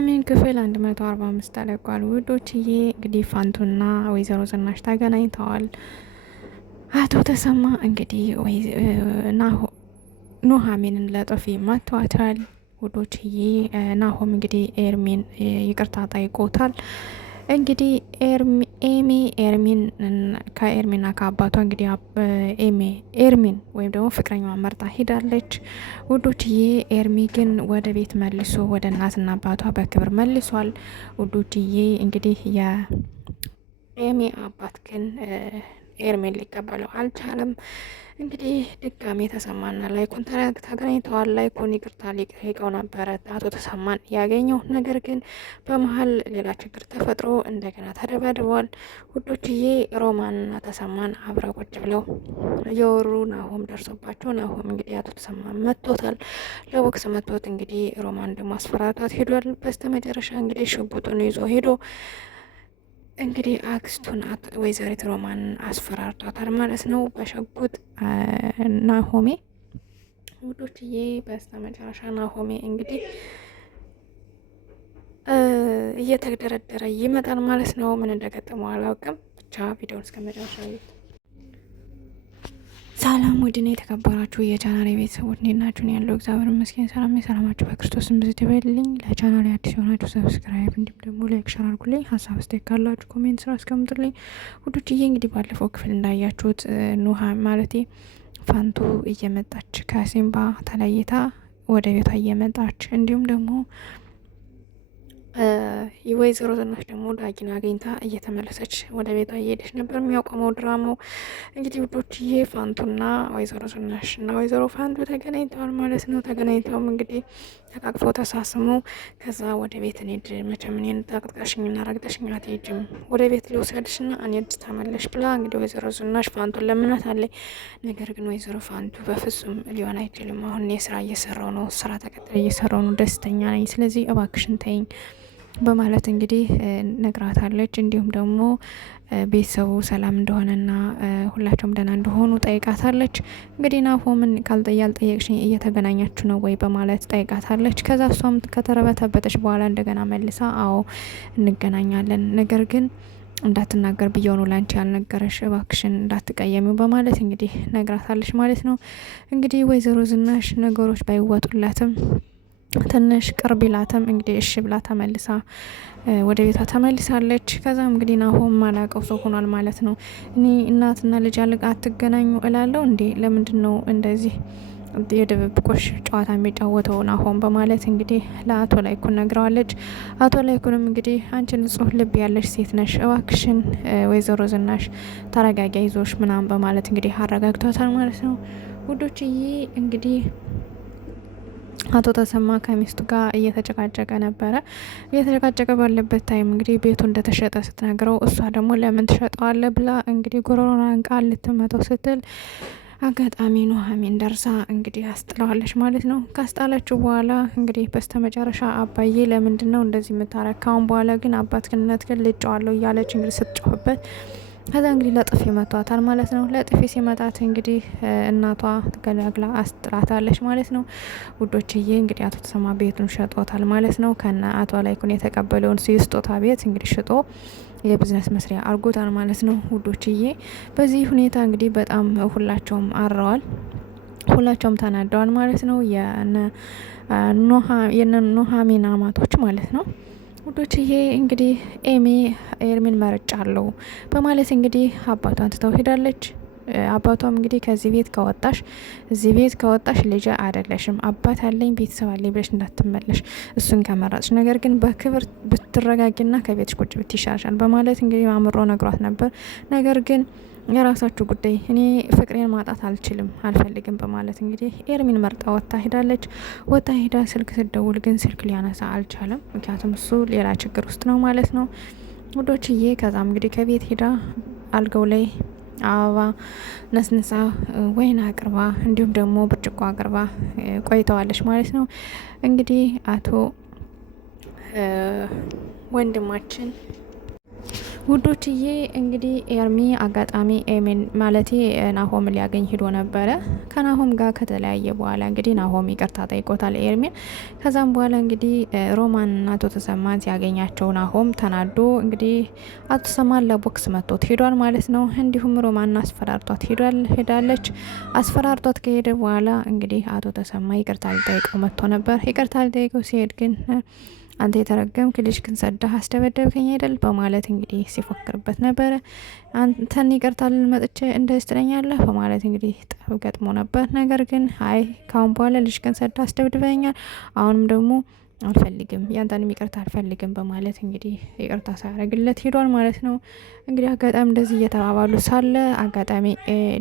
ኑሃሚን ክፍል 145 ተለቋል። ውዶችዬ እንግዲህ ፋንቱና ወይዘሮ ዝናሽ ተገናኝተዋል። አቶ ተሰማ እንግዲህ ኑሃሚንን ለጥፊ መቷታል። ውዶችዬ ናሆም እንግዲህ ኤርሚን ይቅርታ ጠይቆታል። እንግዲህ ኤርሚን ከኤርሚና ከአባቷ እንግዲህ ኤርሚን ወይም ደግሞ ፍቅረኛዋ መርጣ ሄዳለች። ውዶችዬ ኤርሚ ግን ወደ ቤት መልሶ ወደ እናትና አባቷ በክብር መልሷል። ውዶችዬ እንግዲህ የኤሚ አባት ግን ኤርሚን ሊቀበለው አልቻለም። እንግዲህ ድጋሜ ተሰማና ላይኩን ተገናኝተዋል። ላይኩን ይቅርታ ሊጠይቀው ነበረ አቶ ተሰማን ያገኘው፣ ነገር ግን በመሀል ሌላ ችግር ተፈጥሮ እንደገና ተደባድበዋል። ውዶችዬ ሮማንና ተሰማን አብረው ቁጭ ብለው የወሩ ናሆም ደርሶባቸው፣ ናሆም እንግዲህ አቶ ተሰማን መቶታል። ለቦክስ መቶት እንግዲህ ሮማን ደግሞ አስፈራራት ሄዷል። በስተመጨረሻ እንግዲህ ሽጉጡን ይዞ ሄዶ እንግዲህ አክስቱን ወይዘሪት ሮማን አስፈራርቷታል ማለት ነው በሸጉጥ ናሆሜ። ውዶችዬ በስተ መጨረሻ ናሆሜ እንግዲህ እየተደረደረ ይመጣል ማለት ነው። ምን እንደገጠመው አላውቅም፣ ብቻ ቪዲዮውን እስከ መጨረሻ ሰላም ውድና የተከበራችሁ የቻናል ቤተሰቦች እንዴት ናችሁ? ያለው እግዚአብሔር ይመስገን ሰላም። የሰላማችሁ በክርስቶስም ብዙ ይበልልኝ። ለቻናል አዲስ የሆናችሁ ሰብስክራይብ እንዲሁም ደግሞ ላይክ ሸር አድርጉልኝ። ሀሳብ አስተያየት ካላችሁ ኮሜንት ስራ አስቀምጡልኝ። ውዶችዬ እንግዲህ ባለፈው ክፍል እንዳያችሁት ማለቴ ፋንቱ እየመጣች ከሲምባ ተለይታ ወደ ቤቷ እየመጣች እንዲሁም ደግሞ የወይዘሮ ዝናሽ ደግሞ ዳጊን አግኝታ እየተመለሰች ወደ ቤቷ እየሄደች ነበር የሚያቆመው ድራማው። እንግዲህ ውዶችዬ ፋንቱና ወይዘሮ ዝናሽ እና ወይዘሮ ፋንቱ ተገናኝተዋል ማለት ነው። ተገናኝተውም እንግዲህ ተቃቅፈው ተሳስመው ከዛ ወደ ቤት እንሂድ፣ መቼም እኔን ጠቅጥቀሽኝና ረግጠሽኝ አትሄጂም፣ ወደ ቤት ልውሰድሽና እኔ ተመለሽ ብላ እንግዲህ ወይዘሮ ዝናሽ ፋንቱን ለምናት አለኝ። ነገር ግን ወይዘሮ ፋንቱ በፍጹም ሊሆን አይችልም፣ አሁን እኔ ስራ እየሰራው ነው፣ ስራ ተቀጥሬ እየሰራው ነው፣ ደስተኛ ነኝ፣ ስለዚህ እባክሽን ተይኝ በማለት እንግዲህ ነግራታለች። እንዲሁም ደግሞ ቤተሰቡ ሰላም እንደሆነና ሁላቸውም ደህና እንደሆኑ ጠይቃታለች። እንግዲህ ናሆምን ያልጠየቅሽኝ እየተገናኛችሁ ነው ወይ በማለት ጠይቃታለች። ከዛ እሷም ከተረበተበተች በኋላ እንደገና መልሳ አዎ እንገናኛለን፣ ነገር ግን እንዳትናገር ብየው ነው ላንቺ ያልነገረሽ፣ እባክሽን እንዳትቀየሚው በማለት እንግዲህ ነግራታለች ማለት ነው። እንግዲህ ወይዘሮ ዝናሽ ነገሮች ባይወጡላትም ትንሽ ቅርብ ይላትም እንግዲህ እሺ ብላ ተመልሳ ወደ ቤቷ ተመልሳለች። ከዛም እንግዲህ ናሆም ማላቀው ሰው ሆኗል ማለት ነው። እኔ እናትና ልጅ አትገናኙ እላለሁ እንዴ? ለምንድን ነው እንደዚህ የድብብቆሽ ጨዋታ የሚጫወተው ናሆም በማለት እንግዲህ ለአቶ ላይኩን ነግረዋለች። አቶ ላይኩንም እንግዲህ አንቺ ንጹሕ ልብ ያለሽ ሴት ነሽ፣ እባክሽን ወይዘሮ ዝናሽ ተረጋጊ፣ ይዞሽ ምናምን በማለት እንግዲህ አረጋግቷታል ማለት ነው። ውዶችዬ እንግዲህ አቶ ተሰማ ከሚስቱ ጋር እየተጨቃጨቀ ነበረ። እየተጨቃጨቀ ባለበት ታይም እንግዲህ ቤቱ እንደተሸጠ ስትነግረው እሷ ደግሞ ለምን ትሸጠዋለ ብላ እንግዲህ ጎሮሮን አንቃ ልትመተው ስትል አጋጣሚ ኑሃሚን ደርሳ እንግዲህ አስጥለዋለች ማለት ነው። ካስጣለችው በኋላ እንግዲህ በስተመጨረሻ አባዬ ለምንድን ነው እንደዚህ የምታረግ? ካሁን በኋላ ግን አባትነት ግን ልጨዋለሁ እያለች እንግዲህ ስትጮህበት ከዛ እንግዲህ ለጥፊ መቷታል ማለት ነው። ለጥፊ ሲመጣት እንግዲህ እናቷ ተገላግላ አስጥላታለች ማለት ነው። ውዶችዬ እንግዲህ አቶ ተሰማ ቤቱን ሸጦታል ማለት ነው። ከነ አቶ ላይኩን የተቀበለውን ስጦታ ቤት እንግዲህ ሽጦ የቢዝነስ መስሪያ አርጎታል ማለት ነው። ውዶችዬ በዚህ ሁኔታ እንግዲህ በጣም ሁላቸውም አረዋል፣ ሁላቸውም ተናደዋል ማለት ነው። የነ ኑሃሚን አማቶች ማለት ነው። ውዶችዬ እንግዲህ ኤርሚን መርጫለሁ በማለት እንግዲህ አባቷን ትተው ሄዳለች። አባቷም እንግዲህ ከዚህ ቤት ከወጣሽ እዚህ ቤት ከወጣሽ ልጅ አይደለሽም፣ አባት አለኝ ቤተሰብ አለኝ ብለሽ እንዳትመለሽ፣ እሱን ከመረጥሽ ነገር ግን በክብር ብትረጋጊና ከቤትሽ ቁጭ ብትይሻሻል በማለት እንግዲህ አምሮ ነግሯት ነበር። ነገር ግን የራሳችሁ ጉዳይ፣ እኔ ፍቅሬን ማጣት አልፈልግም በማለት እንግዲህ ኤርሚን መርጣ ወጣ ሄዳለች። ወጣ ሄዳ ስልክ ስደውል ግን ስልክ ሊያነሳ አልቻለም፣ ምክንያቱም እሱ ሌላ ችግር ውስጥ ነው ማለት ነው ውዶችዬ። ከዛም እንግዲህ ከቤት ሄዳ አልጋው ላይ አበባ ነስንሳ ወይን አቅርባ እንዲሁም ደግሞ ብርጭቆ አቅርባ ቆይተዋለች ማለት ነው። እንግዲህ አቶ ውዶችዬ እንግዲህ ኤርሚ አጋጣሚ ኤሚን ማለቴ ናሆም ሊያገኝ ሂዶ ነበረ። ከናሆም ጋር ከተለያየ በኋላ እንግዲህ ናሆም ይቅርታ ጠይቆታል ኤርሚን። ከዛም በኋላ እንግዲህ ሮማንና አቶ ተሰማን ሲያገኛቸው ናሆም ተናዶ እንግዲህ አቶ ተሰማን ለቦክስ መጥቶት ሄዷል ማለት ነው። እንዲሁም ሮማን አስፈራርቷት ሄዳለች። አስፈራርቷት ከሄደ በኋላ እንግዲህ አቶ ተሰማ ይቅርታ ሊጠይቀው መጥቶ ነበር። ይቅርታ ሊጠይቀው ሲሄድ ግን አንተ የተረገምክ ልጅ ግን ሰዳህ አስደበደብከኝ አይደል በማለት እንግዲህ ሲፎክርበት ነበረ። አንተን ይቅርታ ልል መጥቼ እንደዚህ ትለኛለህ በማለት እንግዲህ ጠብ ገጥሞ ነበር። ነገር ግን አይ ካሁን በኋላ ልጅ ግን ሰዳህ አስደብድበኛል፣ አሁንም ደግሞ አልፈልግም፣ ያንተንም ይቅርታ አልፈልግም በማለት እንግዲህ ይቅርታ ሳያደርግለት ሄዷል ማለት ነው። እንግዲህ አጋጣሚ እንደዚህ እየተባባሉ ሳለ አጋጣሚ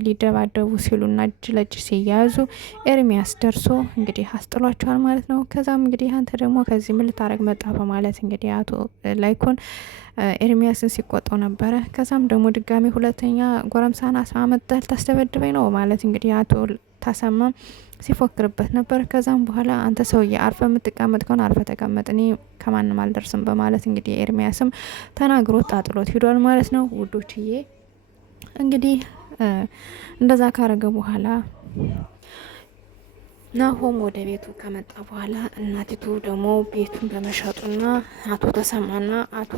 ሊደባደቡ ሲሉና እጅ ለእጅ ሲያያዙ ኤርሚያስ ደርሶ እንግዲህ አስጥሏቸዋል ማለት ነው። ከዛም እንግዲህ አንተ ደግሞ ከዚህ ምን ልታረግ መጣ በማለት እንግዲህ አቶ ላይኩን ኤርሚያስን ሲቆጣው ነበረ። ከዛም ደግሞ ድጋሚ ሁለተኛ ጎረምሳን አስማመጣል ታስደበድበኝ ነው ማለት እንግዲህ አቶ ተሰማም ሲፎክርበት ነበር። ከዛም በኋላ አንተ ሰውዬ አርፈ የምትቀመጥ ከሆነ አርፈ ተቀመጥ፣ እኔ ከማንም አልደርስም በማለት እንግዲህ ኤርሚያስም ተናግሮት ጣጥሎት ሂዷል ማለት ነው። ውዶችዬ እንግዲህ እንደዛ ካረገ በኋላ ናሆም ወደ ቤቱ ከመጣ በኋላ እናቲቱ ደግሞ ቤቱን በመሸጡና አቶ ተሰማና አቶ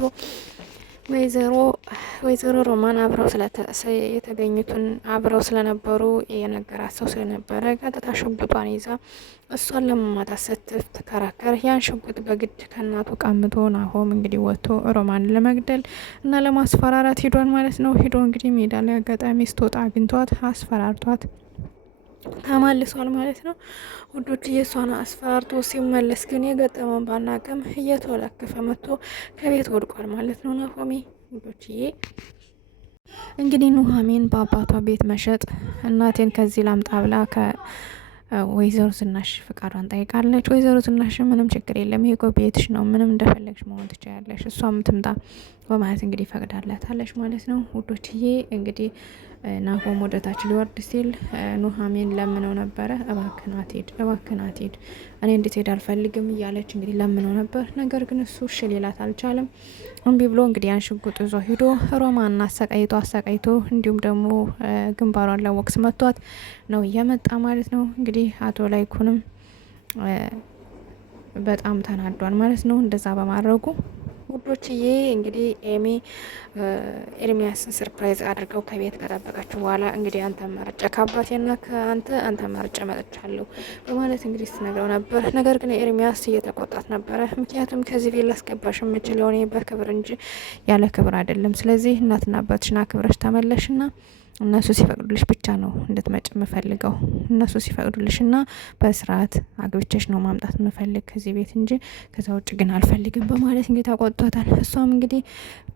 ወይዘሮ ሮማን አብረው የተገኙትን አብረው ስለነበሩ የነገራት ሰው ስለነበረ ቀጥታ ሽጉጧን ይዛ እሷን ለመማታት ስትከራከር ያን ሽጉጥ በግድ ከእናቱ ቀምቶ ናሆም እንግዲህ ወጥቶ ሮማንን ለመግደል እና ለማስፈራራት ሂዷል ማለት ነው። ሂዶ እንግዲህ ሜዳ ላይ አጋጣሚ ስትወጣ አግኝቷት አስፈራርቷት ተማልሷል ማለት ነው። ውዶች እየሷን አስፈራርቶ ሲመለስ ግን የገጠመውን ባናቅም እየተወለከፈ መጥቶ ከቤት ወድቋል ማለት ነው። ናሆሜ ውዶችዬ እንግዲህ ኑሐሚን በአባቷ ቤት መሸጥ እናቴን ከዚህ ላምጣ ብላ ወይዘሮ ዝናሽ ፍቃዷን ጠይቃለች። ወይዘሮ ዝናሽ ምንም ችግር የለም ይሄ ቤትሽ ነው፣ ምንም እንደፈለግሽ መሆን ትችላለሽ፣ እሷም ትምጣ በማለት እንግዲህ ፈቅዳላታለች ማለት ነው። ውዶችዬ እንግዲህ ናሆም ወደታች ሊወርድ ሲል ኑሐሚን ለምነው ነበረ። እባክህን አትሂድ፣ እኔ እንድትሄድ አልፈልግም እያለች እንግዲህ ለምነው ነበር። ነገር ግን እሱ እሺ ሊላት አልቻለም። እምቢ ብሎ እንግዲህ ያን ሽጉጥ ይዞ ሂዶ ሮማን አሰቃይቶ እንዲሁም ደግሞ ግንባሯን ለቦክስ መቷት ነው እየመጣ ማለት ነው። እንግዲህ አቶ ላይኩንም በጣም ተናዷል ማለት ነው እንደዛ በማድረጉ። ውዶችዬ እንግዲህ ኤርሚያስን ሰርፕራይዝ አድርገው ከቤት ከጠበቀችው በኋላ እንግዲህ አንተ መርጬ ከአባቴና አንተ መርጬ መጥቻለሁ በማለት እንግዲህ ስትነግረው ነበር። ነገር ግን ኤርሚያስ እየተቆጣት ነበረ። ምክንያቱም ከዚህ ቤት ላስገባሽ የምችለው እኔ በክብር እንጂ ያለ ክብር አይደለም። ስለዚህ እናትና አባትሽን አክብረሽ ተመለሽና እነሱ ሲፈቅዱልሽ ብቻ ነው እንድትመጭ የምፈልገው። እነሱ ሲፈቅዱልሽና በስርዓት አግብቼሽ ነው ማምጣት የምፈልግ ከዚህ ቤት እንጂ ከዛ ውጭ ግን አልፈልግም በማለት እንግዲህ ተቆጥቷታል። እሷም እንግዲህ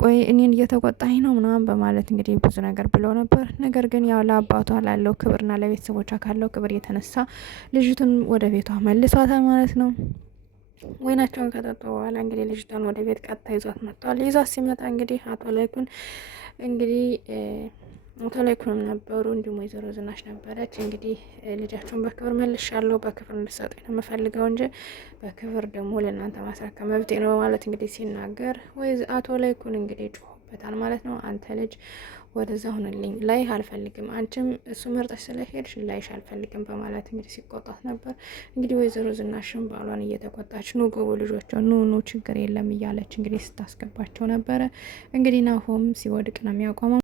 ቆይ እኔን እየተቆጣኝ ነው ምናምን በማለት እንግዲህ ብዙ ነገር ብለው ነበር። ነገር ግን ያው ለአባቷ ላለው ክብርና ለቤተሰቦቿ ካለው ክብር የተነሳ ልጅቱን ወደ ቤቷ መልሷታል ማለት ነው። ወይናቸውን ከጠጡ በኋላ እንግዲህ ልጅቷን ወደ ቤት ቀጥታ ይዟት መጥቷል። ይዟት ሲመጣ እንግዲህ አቶ ላይኩን እንግዲህ አቶ ላይኩንም ነበሩ፣ እንዲሁም ወይዘሮ ዝናሽ ነበረች። እንግዲህ ልጃቸውን በክብር መልሻለሁ፣ በክብር እንድትሰጡኝ ነው የምፈልገው እንጂ በክብር ደግሞ ለእናንተ ማስረከብ መብቴ ነው ማለት እንግዲህ ሲናገር አቶ ላይኩን እንግዲህ ጮሆበታል ማለት ነው። አንተ ልጅ ወደዛ ሁንልኝ፣ ላይህ አልፈልግም፣ አንቺም እሱ መርጠሽ ስለሄድሽ ላይሽ አልፈልግም በማለት እንግዲህ ሲቆጣት ነበር። እንግዲህ ወይዘሮ ዝናሽም ባሏን እየተቆጣች ኑ ግቡ ልጆቿ ኑ ችግር የለም እያለች እንግዲህ ስታስገባቸው ነበረ። እንግዲህ ናሆም ሲወድቅ ነው የሚያቆመው።